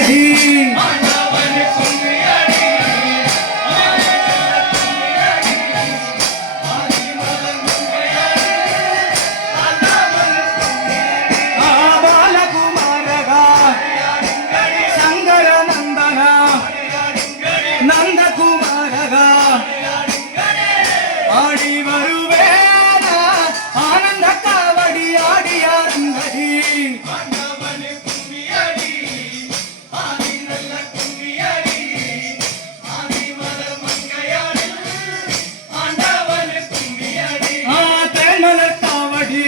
கும்மியடி ನಂದಕುಮಾರಗ ಆಡಿ ಬರುವೇನ ಆನಂದ ಕಾವಡಿ ಆಡಿಯ ರಂಗಡಿ ತೇಮಲ ಕಾವಡಿ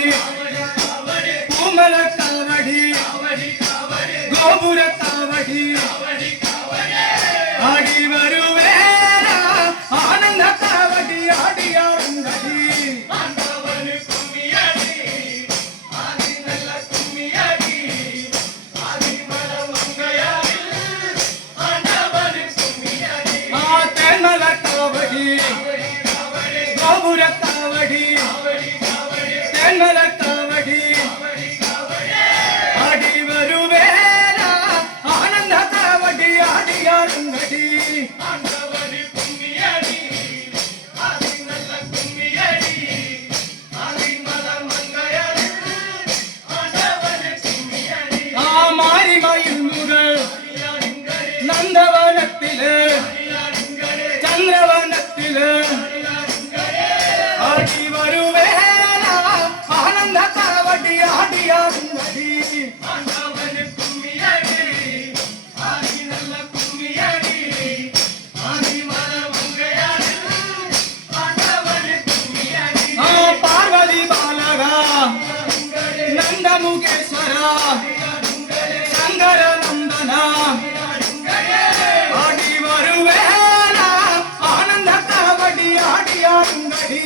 ಕೂಮಲ ಕಾವಡಿ ಗೋಪುರ ಕಾವಡಿ ಆಡಿ ಬರುವೇನ ಆನಂದ ಕಾವಡಿ ಆಡಿಯ ರಂಗಡಿ ತೇಮಲ ಕಾವಡಿ ಗೋಪುರ ಕಾವಡಿ ತೇಮಲ ಕಾವಡಿ ಆಡಿ ಬರುವೇನ ಆನಂದ ಕಾವಡಿ ಆಡಿಯ ರಂಗಡಿ നന്ദവനത്തില് ചന്ദ്രവനത്തില് ആടി വരുവേല ആനന്ദ കാവടി ആടിയ ರಂಗಡಿ ಪಾರ್ವತಿ ಬಾಲಗ ನಂದ ಮುಖೇಶ್ವರ ಶಂಕರ ನಂದನ ಆಡಿ ಬರುವೇನ ಆನಂದ ಕಾವಡಿ ಆಡಿಯ ರಂಗಡಿ